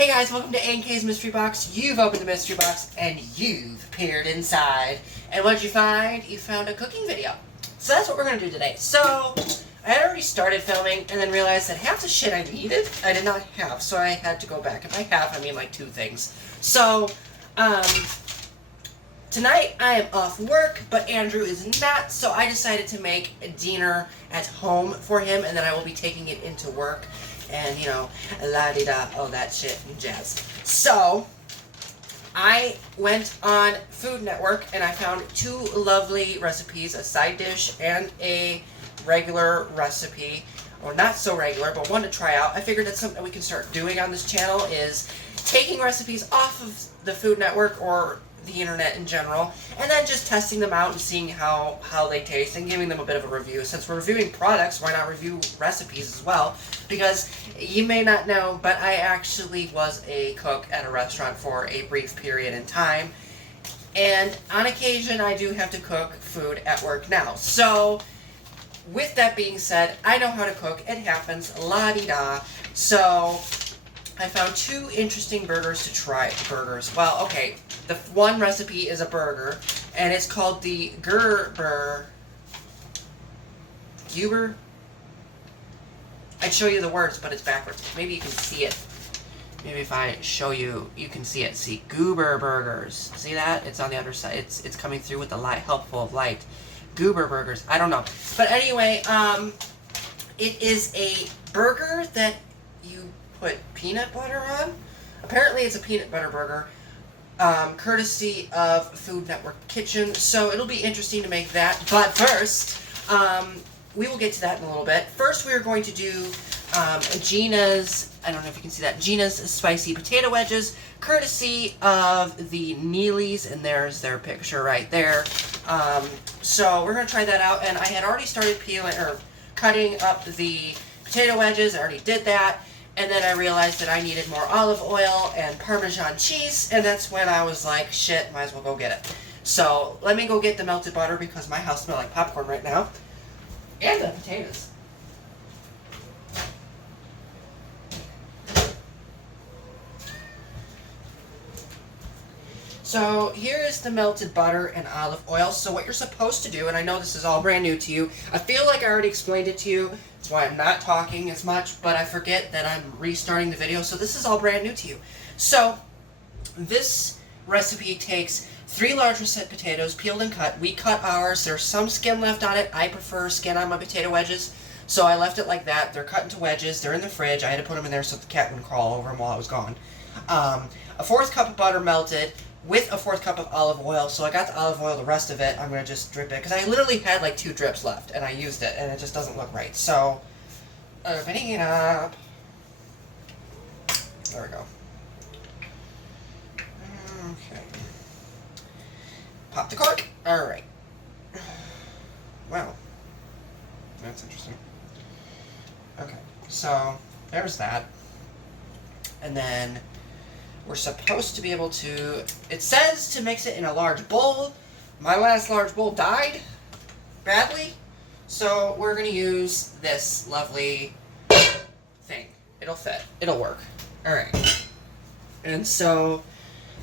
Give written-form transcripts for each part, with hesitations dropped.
Hey guys, welcome to A&K's Mystery Box. You've opened the mystery box and you've peered inside. And what did you find? You found a cooking video. So that's what we're going to do today. So, I had already started filming and then realized that half the shit I needed, I did not have. So I had to go back. And by half, I mean like 2 things. So, tonight I am off work, but Andrew is not. So I decided to make a dinner at home for him. And then I will be taking it into work. And, you know, la-di-da, all that shit and jazz. So, I went on Food Network and I found 2 lovely recipes, a side dish and a regular recipe. Or not so regular, but one to try out. I figured that's something we can start doing on this channel is taking recipes off of the Food Network or the internet in general, and then just testing them out and seeing how they taste and giving them a bit of a review. Since we're reviewing products, why not review recipes as well? Because you may not know, but I actually was a cook at a restaurant for a brief period in time, and on occasion I do have to cook food at work now. So, with that being said, I know how to cook. It happens, la-di-da. So, I found 2 interesting burgers to try. Burgers. Well, okay. The one recipe is a burger, and it's called the Gerber. Guber? I'd show you the words, but it's backwards. Maybe you can see it. Maybe if I show you, you can see it. See, Goober Burgers. See that? It's on the other side. It's coming through with the light, helpful of light. Goober Burgers. I don't know. But anyway, it is a burger that you put peanut butter on. Apparently it's a peanut butter burger, courtesy of Food Network Kitchen, so it'll be interesting to make that. But first, we will get to that in a little bit. First we're going to do Gina's, I don't know if you can see that, Gina's Spicy Potato Wedges, courtesy of the Neelys, and there's their picture right there. So we're going to try that out, and I had already started cutting up the potato wedges. I already did that. And then I realized that I needed more olive oil and Parmesan cheese, and that's when I was like, shit, might as well go get it. So, let me go get the melted butter because my house smells like popcorn right now. And the potatoes. So, here is the melted butter and olive oil. So, what you're supposed to do, and I know this is all brand new to you, I feel like I already explained it to you. That's why I'm not talking as much, but I forget that I'm restarting the video, so this is all brand new to you. So, this recipe takes 3 large russet potatoes, peeled and cut. We cut ours. There's some skin left on it. I prefer skin on my potato wedges, so I left it like that. They're cut into wedges. They're in the fridge. I had to put them in there so the cat wouldn't crawl over them while I was gone. A 1/4 cup of butter melted with a 1/4 cup of olive oil. So I got the olive oil, the rest of it, I'm going to just drip it. Because I literally had like 2 drips left, and I used it, and it just doesn't look right. So, opening it up. There we go. Okay. Pop the cork. Alright. Wow. That's interesting. Okay, so there's that. And then we're supposed to be able to, it says to mix it in a large bowl. My last large bowl died badly, so we're going to use this lovely thing. It'll fit. It'll work. Alright. And so,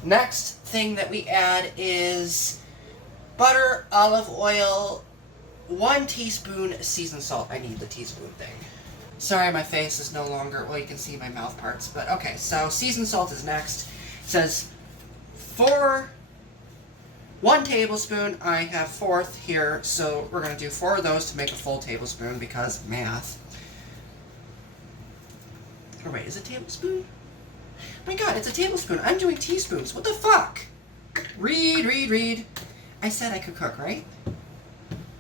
next thing that we add is butter, olive oil, 1 teaspoon seasoned salt. I need the teaspoon thing. Sorry, my face is no longer, well, you can see my mouth parts, but okay, so seasoned salt is next. It says 1 tablespoon. I have 1/4 here, so we're going to do 4 of those to make a full tablespoon because math. Oh, wait, is it a tablespoon? My god, it's a tablespoon. I'm doing teaspoons. What the fuck? Read. I said I could cook, right?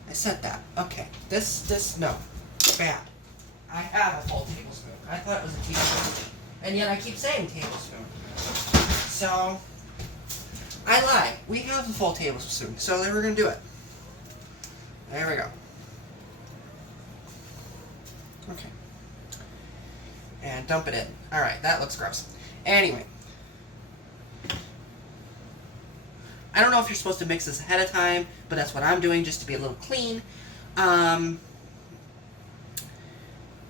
I said that. Okay. No. Bad. I have a full tablespoon. I thought it was a teaspoon. And yet I keep saying tablespoon. So, I lied. We have a full tablespoon. So then we're going to do it. There we go. Okay. And dump it in. Alright, that looks gross. Anyway. I don't know if you're supposed to mix this ahead of time, but that's what I'm doing just to be a little clean.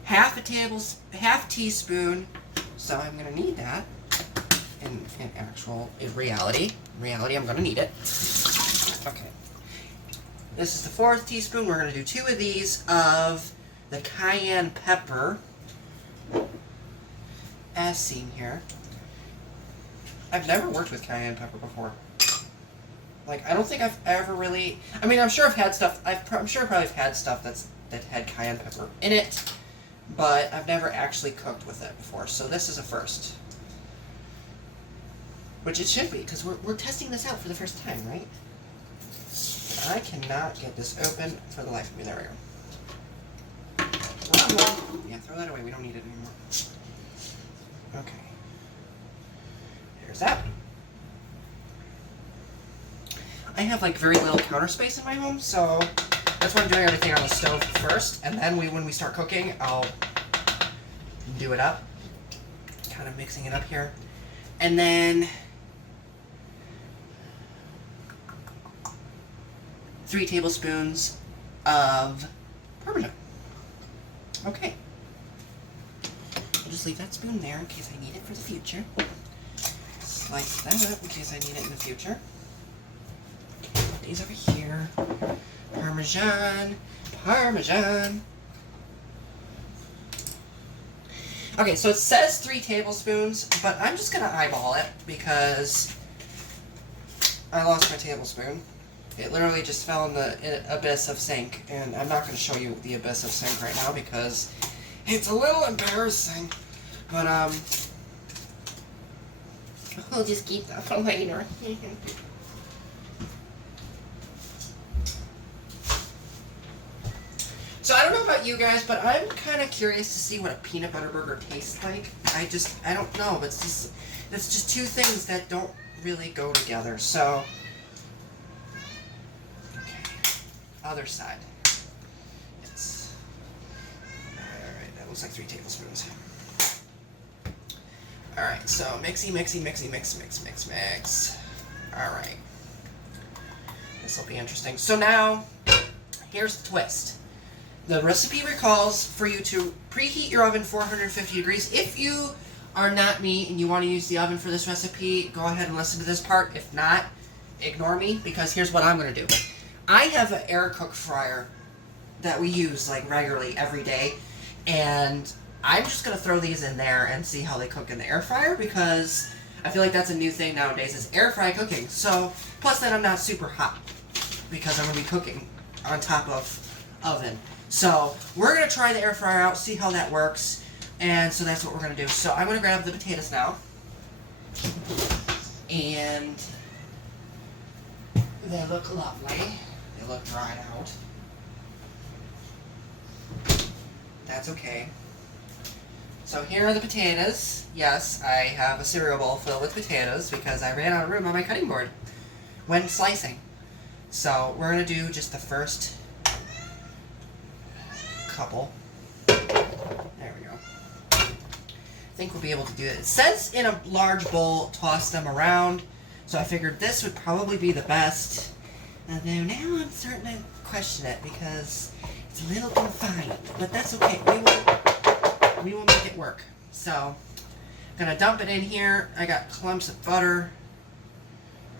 half teaspoon, so I'm going to need that, in reality, I'm gonna need it. Okay. This is the 4th teaspoon. We're gonna do 2 of these of the cayenne pepper, as seen here. I've never worked with cayenne pepper before. Like, I don't think I've ever really. I mean, I'm sure I've had stuff. I'm sure I probably have had stuff that had cayenne pepper in it, but I've never actually cooked with it before. So this is a first. Which it should be, because we're testing this out for the first time, right? I cannot get this open for the life of me. There we go. Yeah, throw that away. We don't need it anymore. Okay. There's that. I have like very little counter space in my home, so that's why I'm doing everything on the stove first, and then when we start cooking, I'll do it up. Kind of mixing it up here. And then 3 tablespoons of Parmesan. Okay. I'll just leave that spoon there in case I need it for the future. Slice that up in case I need it in the future. Put these over here. Parmesan. Okay, so it says 3 tablespoons, but I'm just gonna eyeball it because I lost my tablespoon. It literally just fell in the abyss of sink, and I'm not going to show you the abyss of sink right now because it's a little embarrassing. But, we'll just keep that for later. So I don't know about you guys, but I'm kind of curious to see what a peanut butter burger tastes like. I don't know. It's just 2 things that don't really go together. So, other side. It's alright, that looks like 3 tablespoons. Alright, so mix. Alright. This will be interesting. So now, here's the twist. The recipe recalls for you to preheat your oven 450 degrees. If you are not me and you want to use the oven for this recipe, go ahead and listen to this part. If not, ignore me, because here's what I'm going to do. I have an air cook fryer that we use like regularly every day, and I'm just going to throw these in there and see how they cook in the air fryer, because I feel like that's a new thing nowadays, is air fry cooking. So, plus then I'm not super hot because I'm going to be cooking on top of oven. So, we're going to try the air fryer out, see how that works, and so that's what we're going to do. So, I'm going to grab the potatoes now, and they look lovely. They look dried out. That's okay. So here are the potatoes. Yes, I have a cereal bowl filled with potatoes because I ran out of room on my cutting board when slicing. So we're going to do just the first couple. There we go. I think we'll be able to do it. It says in a large bowl, toss them around. So I figured this would probably be the best. Although now I'm starting to question it because it's a little confined. But that's okay. We will make it work. So I'm going to dump it in here. I got clumps of butter.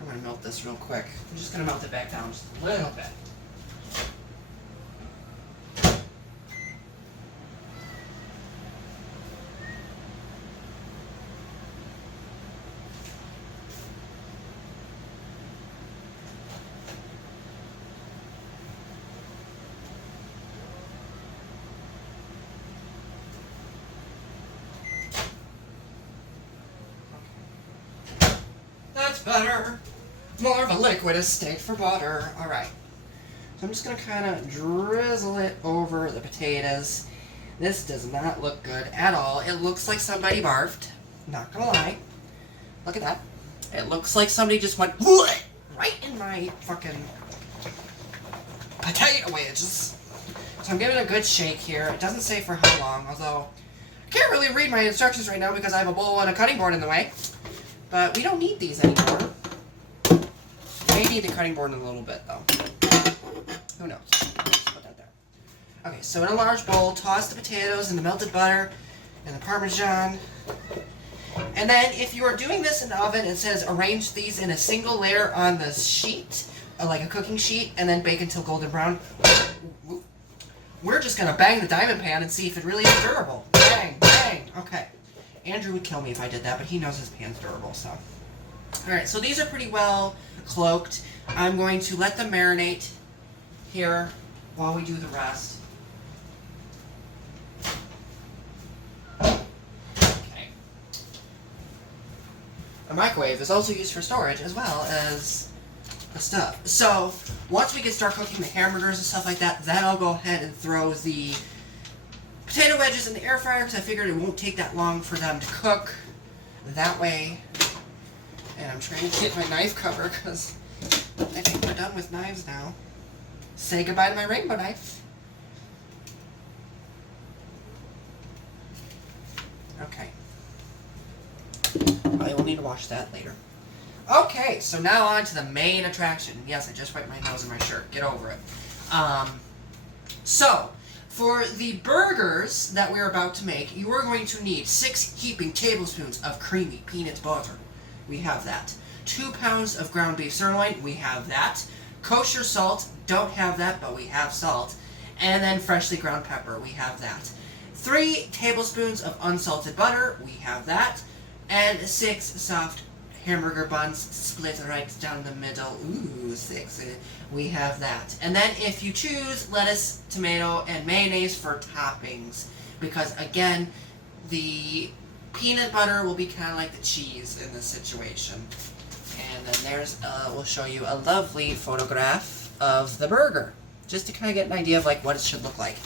I'm going to melt this real quick. I'm just going to melt it back down just a little bit. That's better. More of a liquid state for butter. Alright. So I'm just going to kind of drizzle it over the potatoes. This does not look good at all. It looks like somebody barfed. Not going to lie. Look at that. It looks like somebody just went right in my fucking potato wedges. So I'm giving it a good shake here. It doesn't say for how long, although I can't really read my instructions right now because I have a bowl and a cutting board in the way. But we don't need these anymore. We may need the cutting board in a little bit, though. Who knows? Just put that there. Okay, so in a large bowl, toss the potatoes and the melted butter and the Parmesan. And then if you are doing this in the oven, it says arrange these in a single layer on the sheet, like a cooking sheet, and then bake until golden brown. We're just gonna bang the diamond pan and see if it really is durable. Bang, bang. Okay. Andrew would kill me if I did that, but he knows his pan's durable, so. Alright, so these are pretty well cloaked. I'm going to let them marinate here while we do the rest. Okay. A microwave is also used for storage as well as the stuff. So, once we can start cooking the hamburgers and stuff like that, then I'll go ahead and throw the potato wedges in the air fryer because I figured it won't take that long for them to cook that way. And I'm trying to get my knife cover because I think we're done with knives now. Say goodbye to my rainbow knife. Okay. I will need to wash that later. Okay, so now on to the main attraction. Yes, I just wiped my nose in my shirt. Get over it. So, for the burgers that we're about to make, you are going to need 6 heaping tablespoons of creamy peanut butter. We have that. 2 pounds of ground beef sirloin. We have that. Kosher salt. Don't have that, but we have salt. And then freshly ground pepper. We have that. 3 tablespoons of unsalted butter. We have that. And 6 soft hamburger buns split right down the middle. Ooh, 6. We have that. And then if you choose, lettuce, tomato, and mayonnaise for toppings. Because again, the peanut butter will be kind of like the cheese in this situation. And then there's, we'll show you a lovely photograph of the burger. Just to kind of get an idea of like what it should look like.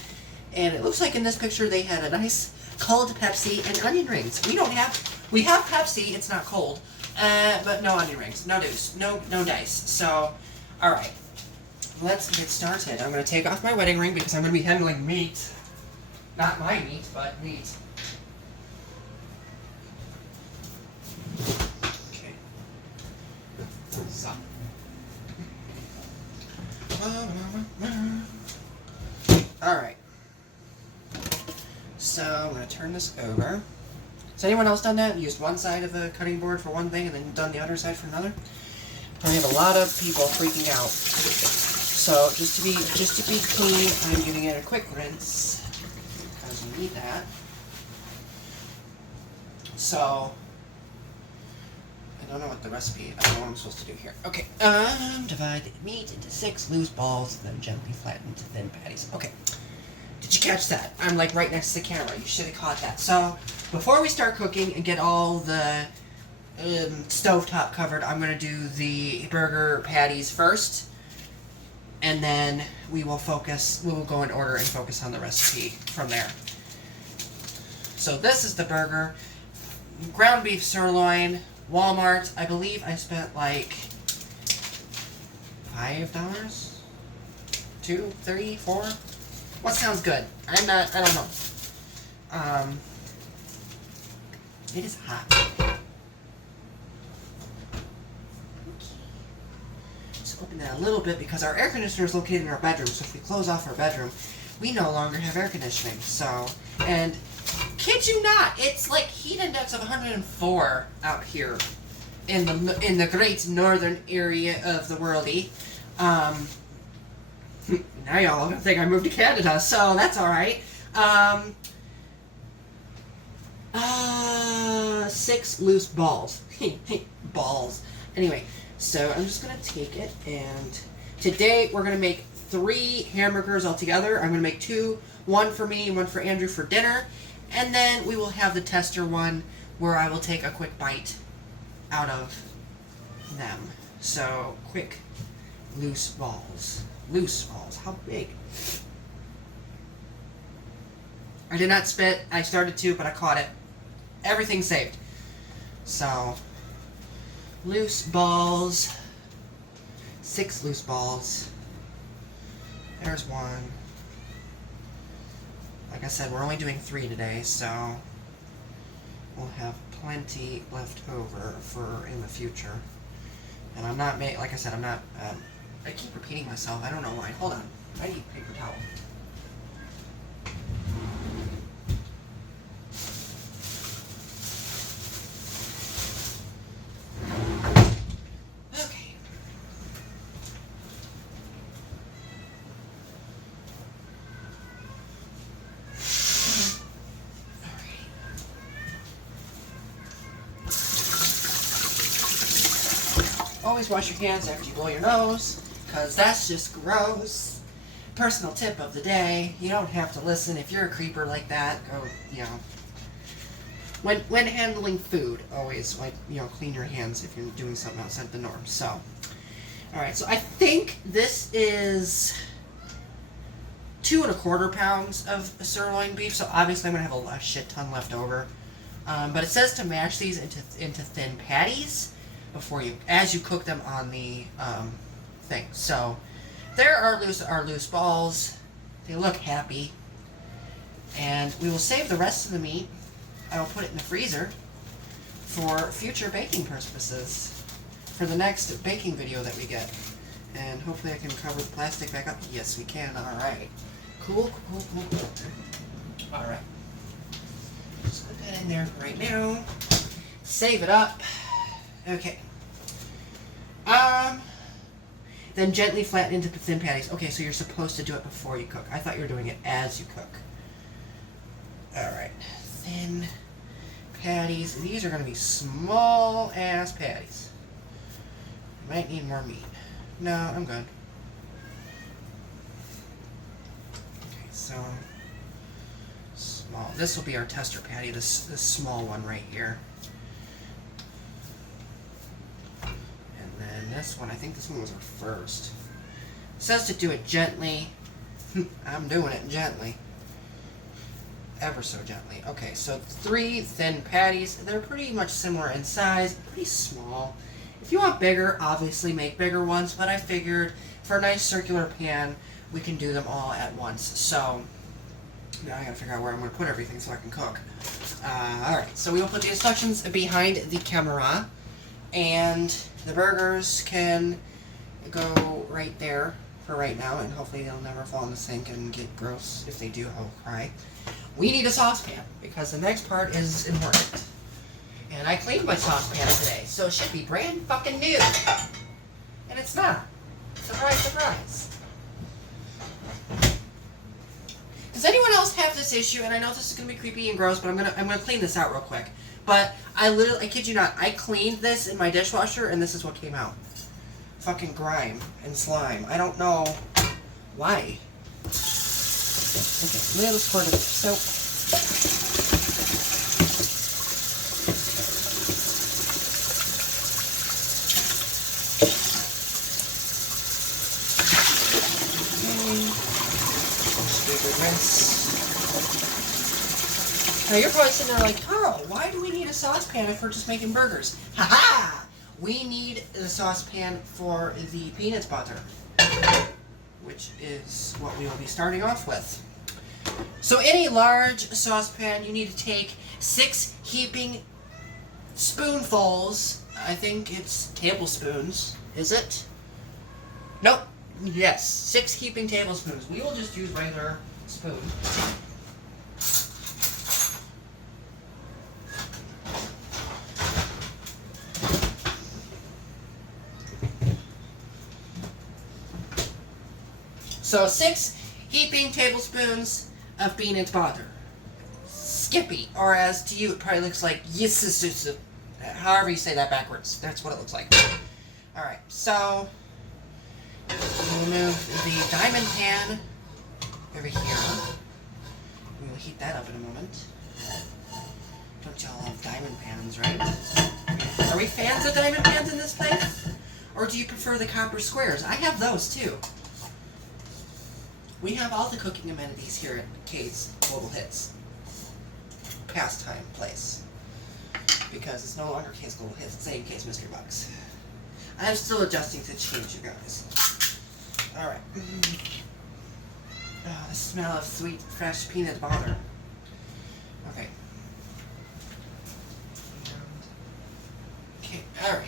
And it looks like in this picture they had a nice cold Pepsi and onion rings. We have Pepsi, it's not cold. But no onion rings, no deuce, no dice. So, alright, let's get started. I'm going to take off my wedding ring because I'm going to be handling meat. Not my meat, but meat. Okay. So. Alright. So, I'm going to turn this over. Has anyone else done that? Used one side of the cutting board for one thing and then done the other side for another? I have a lot of people freaking out. So just to be clean, I'm giving it a quick rinse because we need that. So I don't know what the recipe. I don't know what I'm supposed to do here. Okay. Divide the meat into 6 loose balls, then gently flatten into thin patties. Okay. Did you catch that? I'm like right next to the camera. You should have caught that. So before we start cooking and get all the stovetop covered, I'm going to do the burger patties first. And then we will go in order and focus on the recipe from there. So this is the burger. Ground beef sirloin, Walmart. I believe I spent like $5? 2, 3, 4? What sounds good? I don't know. It is hot. Just open that a little bit because our air conditioner is located in our bedroom, so if we close off our bedroom, we no longer have air conditioning. So, and kid you not, it's like heat index of 104 out here in the great northern area of the worldy. Now y'all are gonna think I moved to Canada, so that's alright. 6 loose balls. Balls. Anyway, so I'm just gonna take it, and today we're gonna make 3 hamburgers altogether. I'm gonna make 2, one for me, one for Andrew for dinner, and then we will have the tester one where I will take a quick bite out of them. So, quick loose balls. Loose balls. How big? I did not spit. I started to, but I caught it. Everything's saved. So, loose balls. 6 loose balls. There's one. Like I said, we're only doing 3 today, so we'll have plenty left over for in the future. And I'm not, like I said, I'm not, I keep repeating myself. I don't know why. Hold on. I need a paper towel. always wash your hands after you blow your nose, because that's just gross. Personal tip of the day, you don't have to listen. If you're a creeper like that, go, you know. When handling food, always, like, you know, clean your hands if you're doing something outside the norm. So, alright, so I think this is 2 1/4 pounds of sirloin beef, so obviously I'm going to have a shit ton left over. But it says to mash these into thin patties before as you cook them on the thing. So there are loose balls. They look happy, and we will save the rest of the meat. I will put it in the freezer for future baking purposes for the next baking video that we get, and hopefully I can cover the plastic back up. Yes, we can. All right. Cool. All right. Just put that in there for right now. Save it up. Okay. Then gently flatten into the thin patties. Okay, so you're supposed to do it before you cook. I thought you were doing it as you cook. Alright. Thin patties. These are going to be small ass patties. Might need more meat. No, I'm good. Okay, so small. This will be our tester patty, this small one right here. And then this one, I think this one was our first. It says to do it gently. I'm doing it gently. Ever so gently. Okay, so 3 thin patties. They're pretty much similar in size, pretty small. If you want bigger, obviously make bigger ones, but I figured for a nice circular pan, we can do them all at once. So now I gotta figure out where I'm gonna put everything so I can cook. Alright, so we will put the instructions behind the camera, and the burgers can go right there for right now, and hopefully they'll never fall in the sink and get gross. If they do, I'll cry. We need a saucepan, because the next part is important. And I cleaned my saucepan today, so it should be brand fucking new. And it's not. Surprise, surprise. Does anyone else have this issue? And I know this is gonna be creepy and gross, but I'm gonna clean this out real quick. But I kid you not, I cleaned this in my dishwasher, and this is what came out. Fucking grime and slime. I don't know why. Okay, little squirt of soap. Now you're probably sitting there like, Carl, why do we need a saucepan if we're just making burgers? Ha-ha! We need the saucepan for the peanut butter, which is what we will be starting off with. So in a large saucepan, you need to take 6 heaping spoonfuls. I think it's tablespoons. Is it? Nope. Yes, 6 heaping tablespoons. We will just use regular spoon. So 6 heaping tablespoons of peanut butter. Skippy, or as to you it probably looks like yes, however you say that backwards. That's what it looks like. Alright, so we'll move the diamond pan over here. We will heat that up in a moment. Don't y'all love diamond pans, right? Are we fans of diamond pans in this place? Or do you prefer the copper squares? I have those too. We have all the cooking amenities here at K's Global Hits. Pastime place. Because it's no longer K's Global Hits, it's A&K's Mystery Box. I'm still adjusting to change, you guys. Alright. Oh, the smell of sweet, fresh peanut butter. Okay. Okay, alright.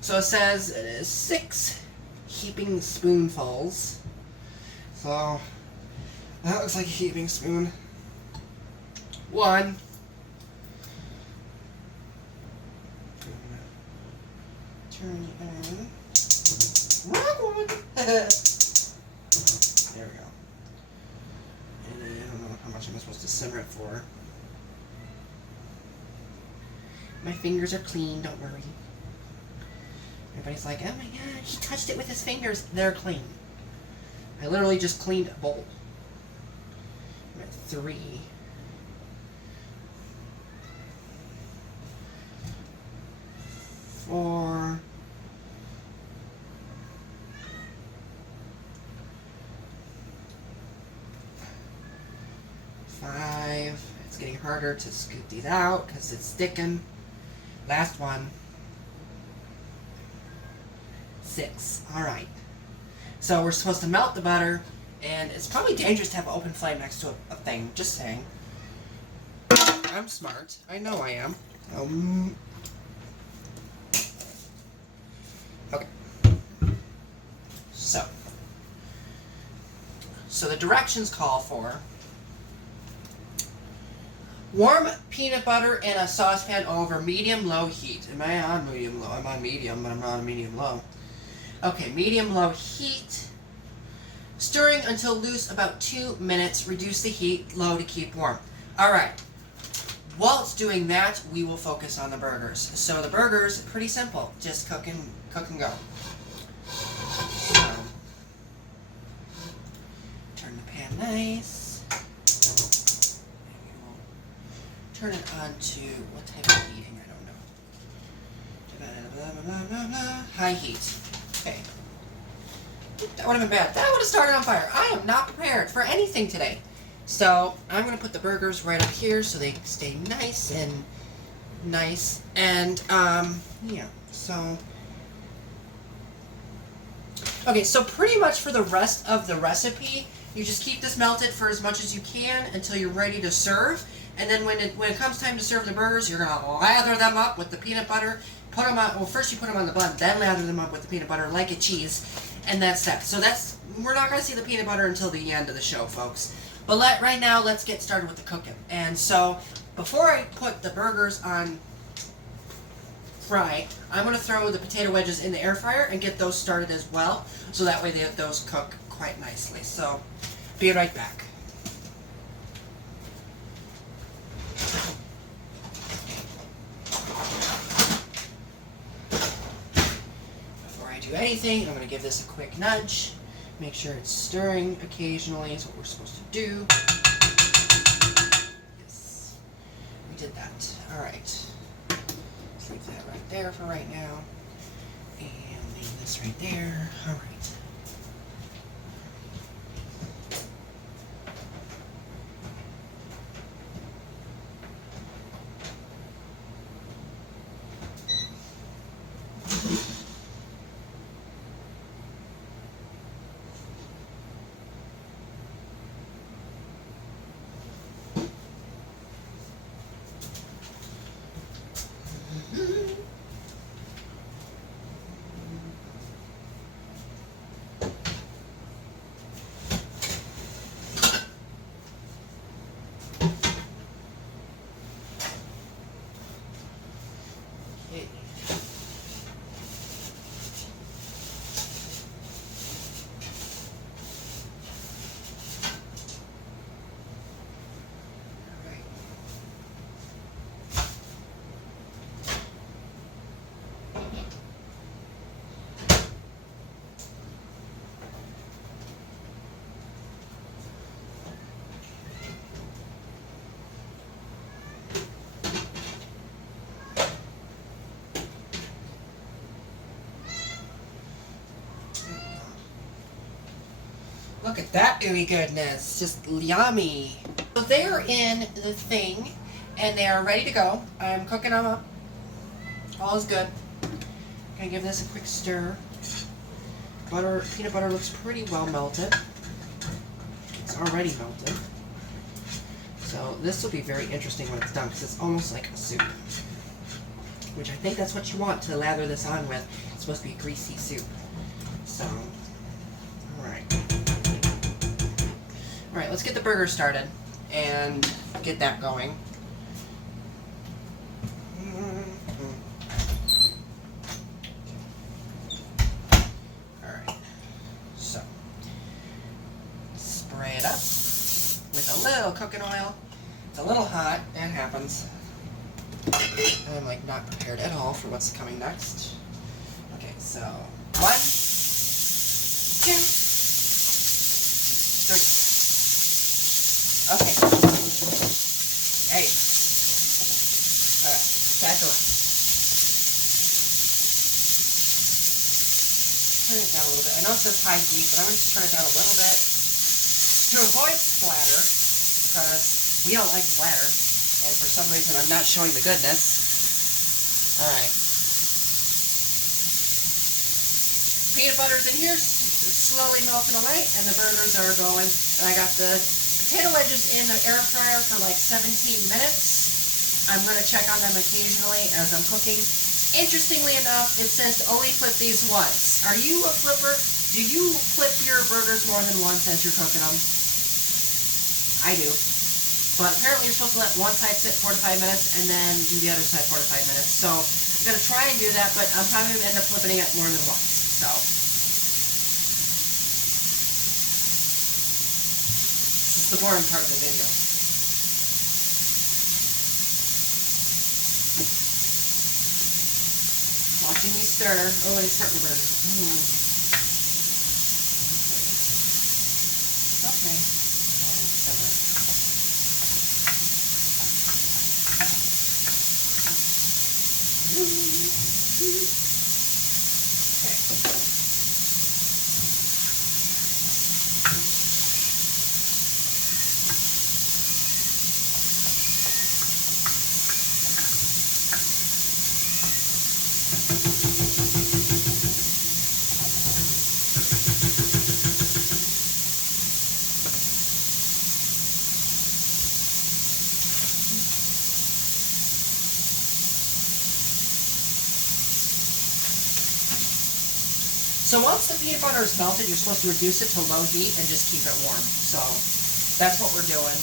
So it says 6 heaping spoonfuls. So that looks like a heaping spoon. 1. Turn it on. Wrong one. There we go. And I don't know how much am I supposed to simmer it for. My fingers are clean, don't worry. Everybody's like, oh my god, he touched it with his fingers. They're clean. I literally just cleaned a bowl. I'm at 3. 4. 5. It's getting harder to scoop these out because it's sticking. Last one. 6. Alright. So we're supposed to melt the butter, and it's probably dangerous to have an open flame next to a thing. Just saying. I'm smart. I know I am. Okay. So the directions call for warm peanut butter in a saucepan over medium-low heat. Am I on medium-low? I'm on medium, but I'm not on medium-low. Okay, medium-low heat. Stirring until loose about 2 minutes. Reduce the heat low to keep warm. Alright. While it's doing that, we will focus on the burgers. So the burgers, pretty simple. Just cook and go. So, turn the pan nice. Turn it on to what type of heating? I don't know. High heat. Okay. That would have been bad. That would have started on fire. I am not prepared for anything today. So I'm going to put the burgers right up here so they stay nice and nice. And, yeah. So, okay, so pretty much for the rest of the recipe, you just keep this melted for as much as you can until you're ready to serve. And then when it comes time to serve the burgers, you're going to lather them up with the peanut butter. Put them on, well, first you put them on the bun, then lather them up with the peanut butter like a cheese. And that's that. So we're not going to see the peanut butter until the end of the show, folks. But right now, let's get started with the cooking. And so, before I put the burgers on fry, I'm going to throw the potato wedges in the air fryer and get those started as well. So that way those cook quite nicely. So, be right back. Before I do anything, I'm going to give this a quick nudge. Make sure it's stirring occasionally is what we're supposed to do. Yes, we did that. Alright. Let's leave that right there for right now. And leave this right there. Alright. Look at that ooey goodness. Just yummy. So they are in the thing, and they are ready to go. I'm cooking them up. All is good. Gonna give this a quick stir. Peanut butter looks pretty well melted. It's already melted. So this will be very interesting when it's done, because it's almost like a soup. Which I think that's what you want to lather this on with. It's supposed to be greasy soup. So, alright. Alright, let's get the burger started and get that going. Alright, so spray it up with a little cooking oil. It's a little hot, it happens. I'm like not prepared at all for what's coming next. Okay, so 1, 2, 3. Okay. Hey. Alright, second one. Turn it down a little bit. I know it says high heat, but I'm going to just turn it down a little bit to avoid splatter, because we don't like splatter, and for some reason I'm not showing the goodness. Alright. Peanut butter's in here, slowly melting away, and the burgers are going. And I got the potato wedges in the air fryer for like 17 minutes. I'm going to check on them occasionally as I'm cooking. Interestingly enough, it says to only flip these once. Are you a flipper? Do you flip your burgers more than once as you're cooking them? I do. But apparently you're supposed to let one side sit 4 to 5 minutes and then do the other side 4 to 5 minutes. So I'm going to try and do that, but I'm probably going to end up flipping it more than once. So this is the boring part of the video. Watching me stir. Oh, and it's starting to burn. Okay. So once the peanut butter is melted, you're supposed to reduce it to low heat and just keep it warm. So that's what we're doing.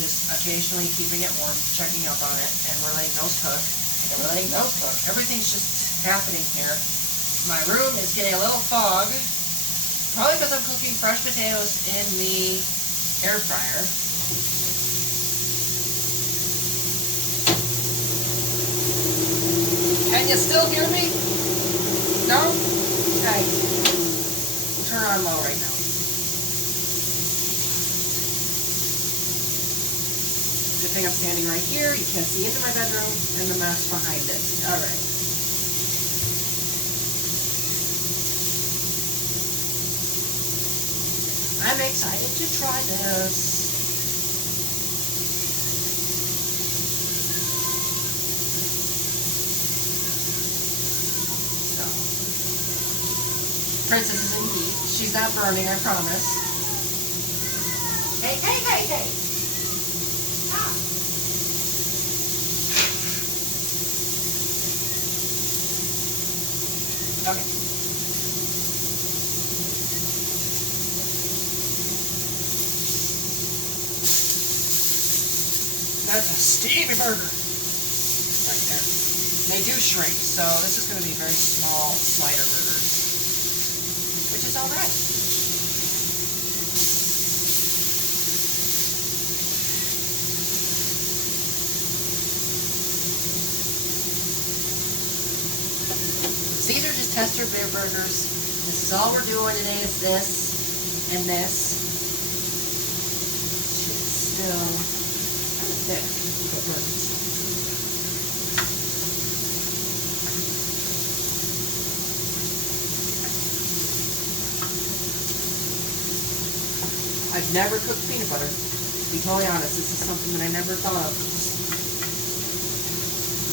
Just occasionally keeping it warm, checking up on it, and we're letting those cook. And we're letting those cook. Everything's just happening here. My room is getting a little fog, probably because I'm cooking fresh potatoes in the air fryer. Can you still hear me? No? Okay. We'll turn her on low right now. Good thing I'm standing right here. You can't see into my bedroom and the mess behind it. Alright. I'm excited to try this. Princess is in heat. She's not burning, I promise. Hey, hey, hey, hey! Ah. Okay. That's a steamy burger. Right there. They do shrink, so this is going to be very small slider burgers. Which is alright. These are just tester beer burgers. This is all we're doing today is this and this. It's still kind of thick, but burns. I've never cooked peanut butter. To be totally honest, this is something that I never thought of.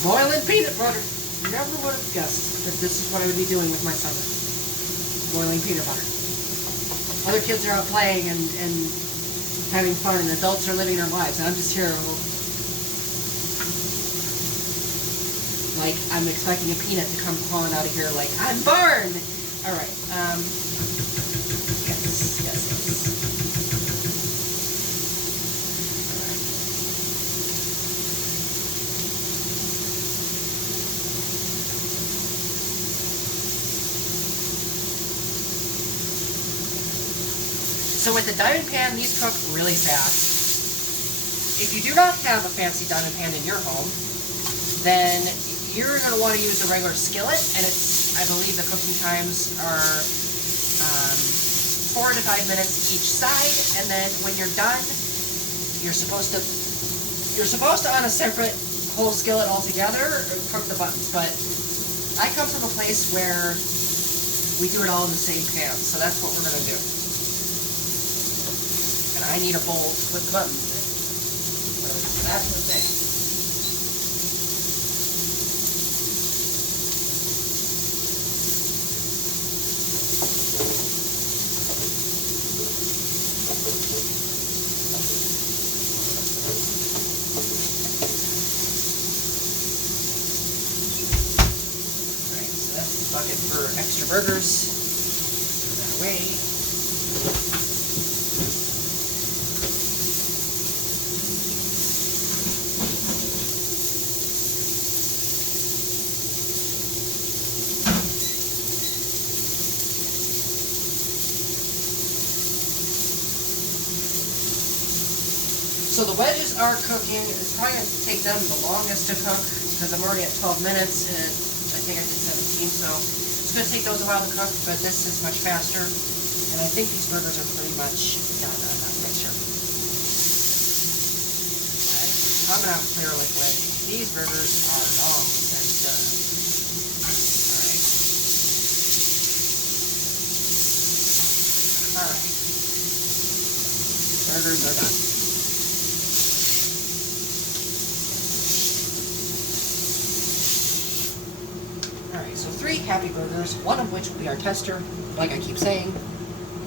Boiling peanut butter. Never would have guessed that this is what I would be doing with my summer. Boiling peanut butter. Other kids are out playing and having fun, and adults are living their lives, and I'm just here like I'm expecting a peanut to come crawling out of here like, I'm burned! Alright, yes. So with the diamond pan, these cook really fast. If you do not have a fancy diamond pan in your home, then you're going to want to use a regular skillet, and I believe the cooking times are 4 to 5 minutes each side, and then when you're done, you're supposed to on a separate whole skillet altogether cook the buttons, but I come from a place where we do it all in the same pan, so that's what we're going to do. And I need a bowl to put the buttons in. So that's the thing. Bucket for extra burgers. Throw that away. So the wedges are cooking. It's probably going to take them the longest to cook because I'm already at 12 minutes and I think I did 17, so it's going to take those a while to cook, but this is much faster, and I think these burgers are pretty much done. I'm not quite sure. It's coming out clear liquid. These burgers are long and done. Alright. Burgers are done. Alright, so 3 happy burgers, one of which will be our tester, like I keep saying.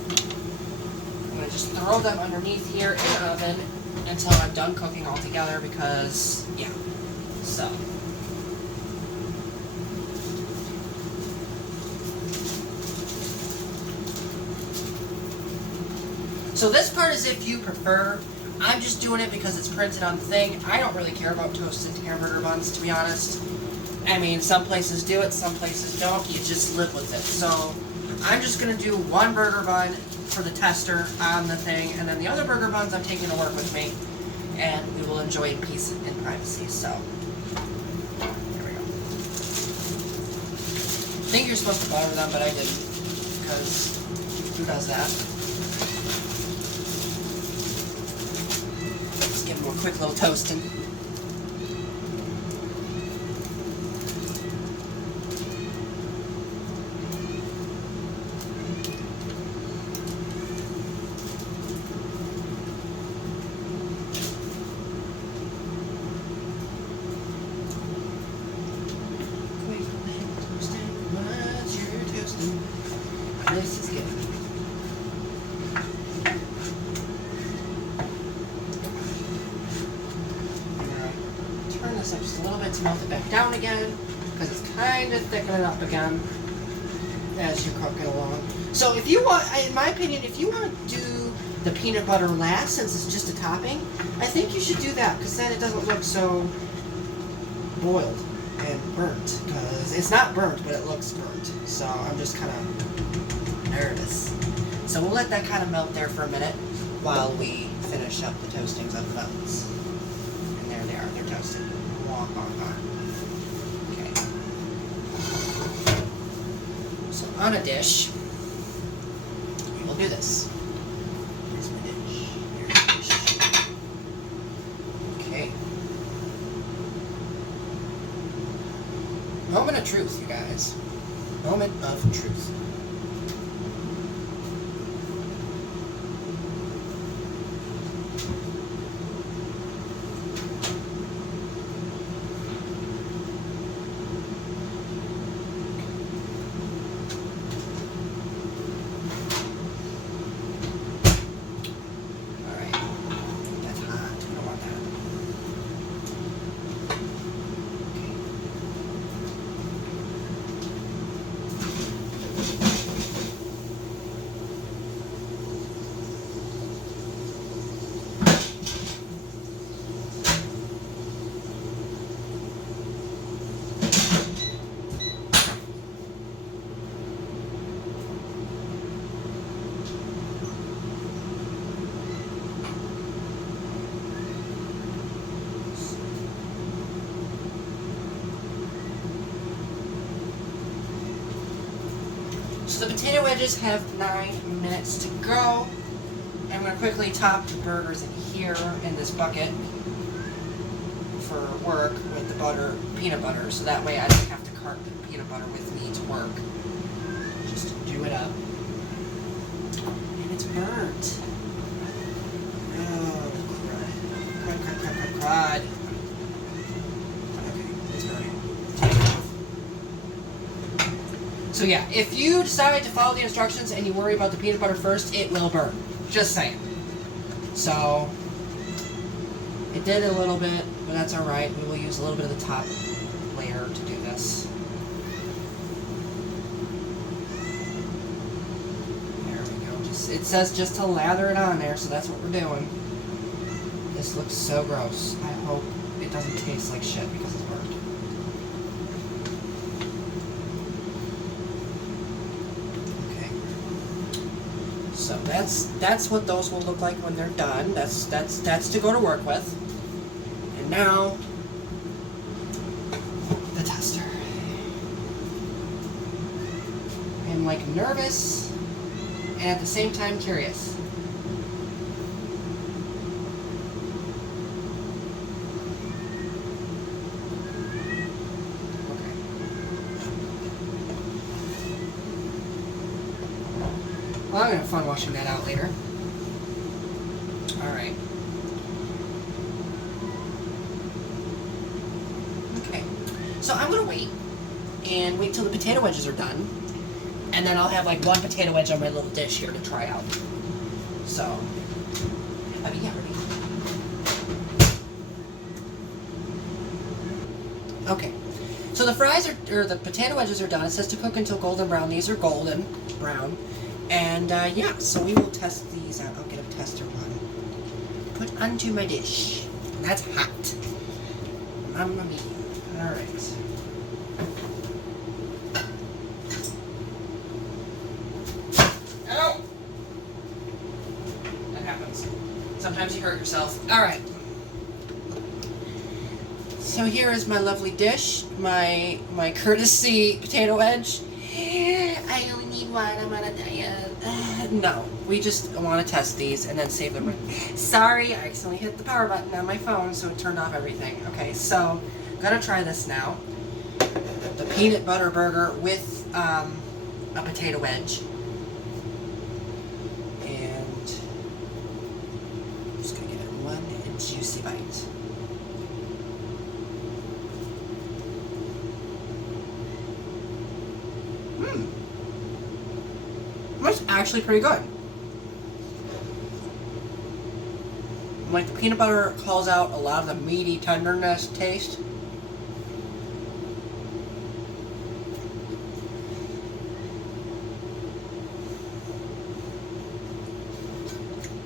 I'm going to just throw them underneath here in the oven until I'm done cooking all together because, yeah, so. So this part is if you prefer. I'm just doing it because it's printed on the thing. I don't really care about toasted hamburger buns, to be honest. I mean, some places do it, some places don't. You just live with it. So I'm just going to do 1 burger bun for the tester on the thing, and then the other burger buns I'm taking to work with me, and we will enjoy peace and privacy. So there we go. I think you're supposed to butter them, but I didn't, because who does that? Just give them a quick little toasting. This is good. Turn this up just a little bit to melt it back down again, because it's kind of thickening up again as you're cooking along. So if you want, in my opinion, if you want to do the peanut butter last, since it's just a topping, I think you should do that, because then it doesn't look so boiled and burnt, because it's not burnt, but it looks burnt. So I'm just kind of nervous. So we'll let that kind of melt there for a minute while we finish up the toastings of the buns. And there they are, they're toasted. Okay. So on a dish, we will do this. Here's my dish. Here's my dish. Okay. Moment of truth, you guys. Moment of truth. So the potato wedges have 9 minutes to go. I'm going to quickly top the burgers in here in this bucket for work with the butter, peanut butter, so that way I don't have to cart the peanut butter with me to work. Just do it up. And it's burnt. Oh, crud. Okay, it's burning. Take it off. So yeah, if you decide to follow the instructions and you worry about the peanut butter first, it will burn. Just saying. So, it did a little bit, but that's alright. We will use a little bit of the top layer to do this. There we go. It says just to lather it on there, so that's what we're doing. This looks so gross. I hope it doesn't taste like shit because it's burnt. Okay. So that's what those will look like when they're done. That's to go to work with. And now the tester. I'm like nervous and at the same time curious. Well, I'm going to have fun washing that out later. Alright. Okay. So I'm going to wait till the potato wedges are done. And then I'll have like one potato wedge on my little dish here to try out. So, yeah, ready. Okay. So the fries or the potato wedges are done. It says to cook until golden brown. These are golden brown. And, yeah, so we will test these out. I'll get a tester one. Put onto my dish. And that's hot. Mamma mia. Alright. Ow! That happens. Sometimes you hurt yourself. Alright. So here is my lovely dish. My courtesy potato wedge. I only need one. I'm on a diet. No, we just want to test these and then save them. Sorry, I accidentally hit the power button on my phone, so it turned off everything. Okay, so I'm gonna try this now. The peanut butter burger with a potato wedge, and I'm just gonna give it one juicy bite. That's actually pretty good. Like, the peanut butter calls out a lot of the meaty tenderness taste.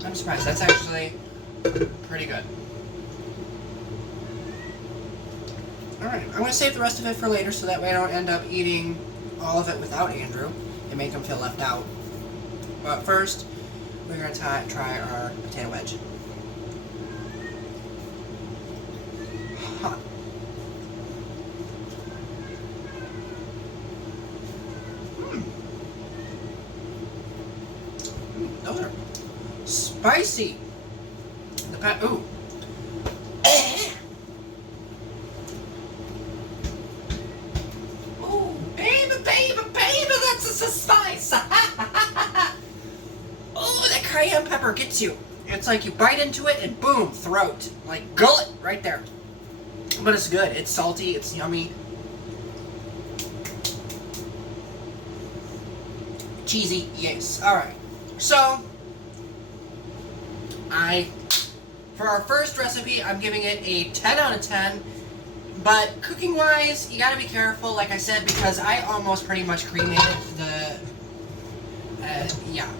I'm surprised. That's actually pretty good. Alright, I'm going to save the rest of it for later so that way I don't end up eating all of it without Andrew and make him feel left out. But first, we're going to try our potato wedge. Hot. Those are spicy. Ooh. Ooh, baby, that's a spice. Oh, that cayenne pepper gets you. It's like you bite into it and boom, throat. Like gullet right there. But it's good. It's salty. It's yummy. Cheesy. Yes. Alright. So, for our first recipe, I'm giving it a 10 out of 10. But cooking-wise, you gotta be careful, like I said, because I almost pretty much cremated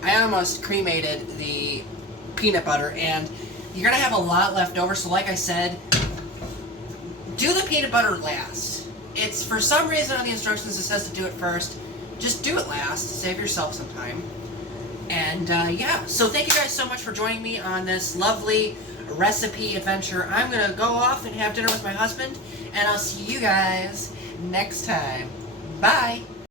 I almost cremated the peanut butter, and you're gonna have a lot left over, so like I said, do the peanut butter last. It's, for some reason on the instructions it says to do it first. Just do it last, save yourself some time. And, yeah, so thank you guys so much for joining me on this lovely recipe adventure. I'm gonna go off and have dinner with my husband, and I'll see you guys next time. Bye!